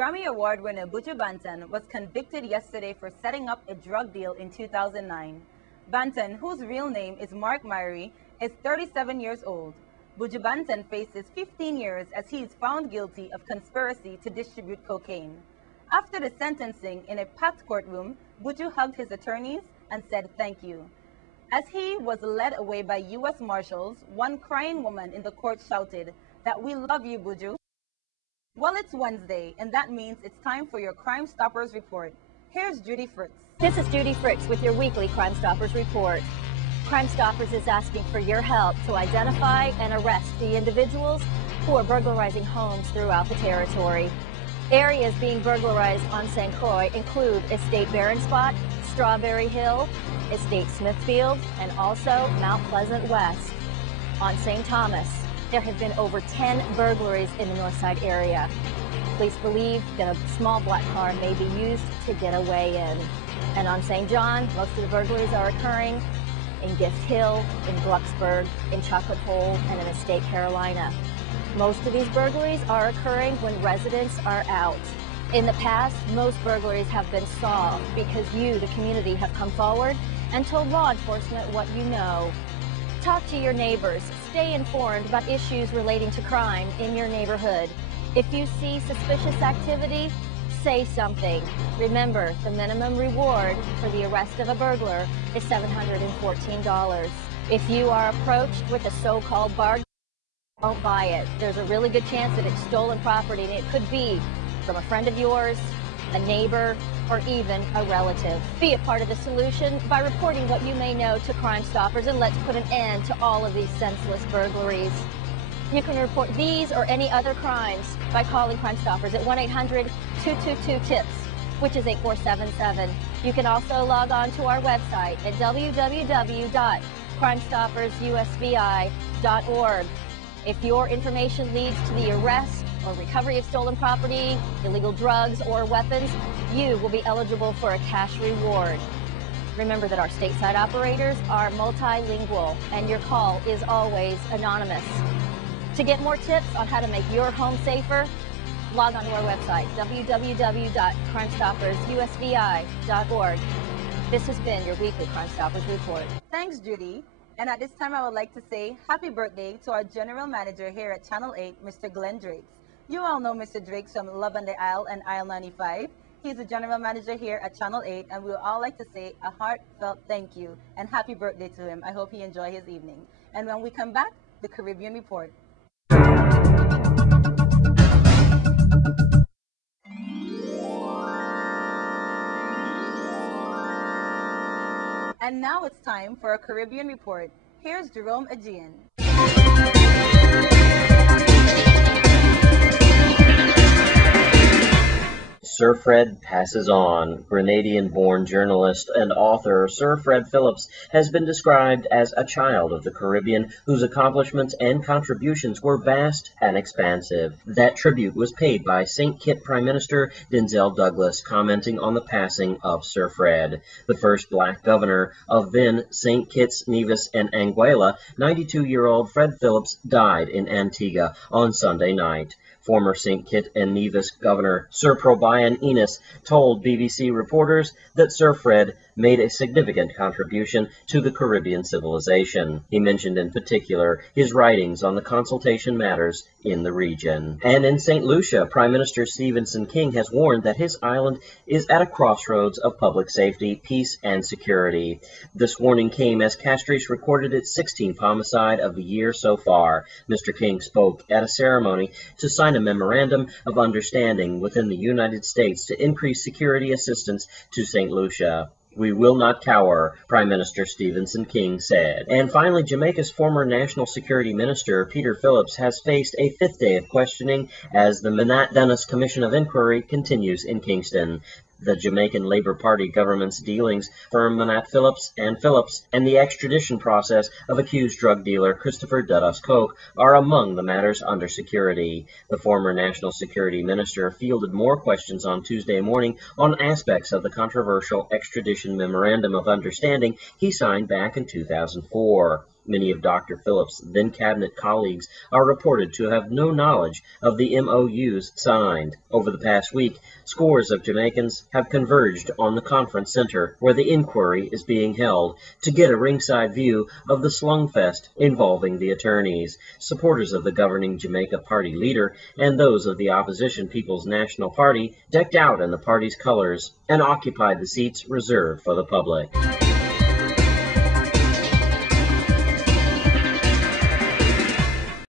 Grammy Award winner Buju Banton was convicted yesterday for setting up a drug deal in 2009. Banton, whose real name is Mark Myrie, is 37 years old. Buju Banton faces 15 years as he is found guilty of conspiracy to distribute cocaine. After the sentencing in a packed courtroom, Buju hugged his attorneys and said thank you. As he was led away by U.S. Marshals, one crying woman in the court shouted that "We love you, Buju." Well, it's Wednesday, and that means it's time for your Crime Stoppers report. Here's Judy Fritz. This is Judy Fritz with your weekly Crime Stoppers report. Crime Stoppers is asking for your help to identify and arrest the individuals who are burglarizing homes throughout the territory. Areas being burglarized on St. Croix include Estate Barron Spot, Strawberry Hill, Estate Smithfield, and also Mount Pleasant West. On St. Thomas, there have been over 10 burglaries in the Northside area. Police believe that a small black car may be used to get away in. And on St. John, most of the burglaries are occurring in Gift Hill, in Glucksburg, in Chocolate Hole, and in Estate Carolina. Most of these burglaries are occurring when residents are out. In the past, most burglaries have been solved because you, the community, have come forward and told law enforcement what you know. Talk to your neighbors. Stay informed about issues relating to crime in your neighborhood. If you see suspicious activity, say something. Remember, the minimum reward for the arrest of a burglar is $714. If you are approached with a so-called bargain, don't buy it. There's a really good chance that it's stolen property, and it could be from a friend of yours, a neighbor, or even a relative. Be a part of the solution by reporting what you may know to Crime Stoppers, and let's put an end to all of these senseless burglaries. You can report these or any other crimes by calling Crime Stoppers at 1-800-222-TIPS, which is 8477. You can also log on to our website at www.crimestoppersusvi.org. If your information leads to the arrest or recovery of stolen property, illegal drugs, or weapons, you will be eligible for a cash reward. Remember that our stateside operators are multilingual, and your call is always anonymous. To get more tips on how to make your home safer, log on to our website, www.crimestoppersusvi.org. This has been your weekly Crime Stoppers report. Thanks, Judy. And at this time, I would like to say happy birthday to our General Manager here at Channel 8, Mr. Glenn Drake. You all know Mr. Drake from Love on the Isle and Isle 95. He's the General Manager here at Channel 8, and we would all like to say a heartfelt thank you and happy birthday to him. I hope he enjoyed his evening. And when we come back, the Caribbean Report. And now it's time for a Caribbean Report. Here's Jerome Aegean. Sir Fred passes on. Grenadian-born journalist and author Sir Fred Phillips has been described as a child of the Caribbean whose accomplishments and contributions were vast and expansive. That tribute was paid by St. Kitts Prime Minister Denzel Douglas, commenting on the passing of Sir Fred. The first black governor of then St. Kitts, Nevis, and Anguilla, 92-year-old Fred Phillips died in Antigua on Sunday night. Former St. Kitts and Nevis Governor Sir Probian Enos told BBC reporters that Sir Fred made a significant contribution to the Caribbean civilization. He mentioned in particular his writings on the consultation matters in the region. And in St. Lucia, Prime Minister Stephenson King has warned that his island is at a crossroads of public safety, peace, and security. This warning came as Castries recorded its 16th homicide of the year so far. Mr. King spoke at a ceremony to sign a memorandum of understanding within the United States to increase security assistance to St. Lucia. We will not cower, Prime Minister Stephenson King said. And finally, Jamaica's former National Security Minister, Peter Phillips, has faced a fifth day of questioning as the Manat Dennis Commission of Inquiry continues in Kingston. The Jamaican Labour Party government's dealings firm Manat Phillips, and the extradition process of accused drug dealer Christopher Dudas Koch are among the matters under security. The former National Security Minister fielded more questions on Tuesday morning on aspects of the controversial extradition memorandum of understanding he signed back in 2004. Many of Dr. Phillips' then cabinet colleagues are reported to have no knowledge of the MOUs signed. Over the past week, scores of Jamaicans have converged on the conference center where the inquiry is being held to get a ringside view of the slungfest involving the attorneys. Supporters of the governing Jamaica Party leader and those of the opposition People's National Party decked out in the party's colors and occupied the seats reserved for the public.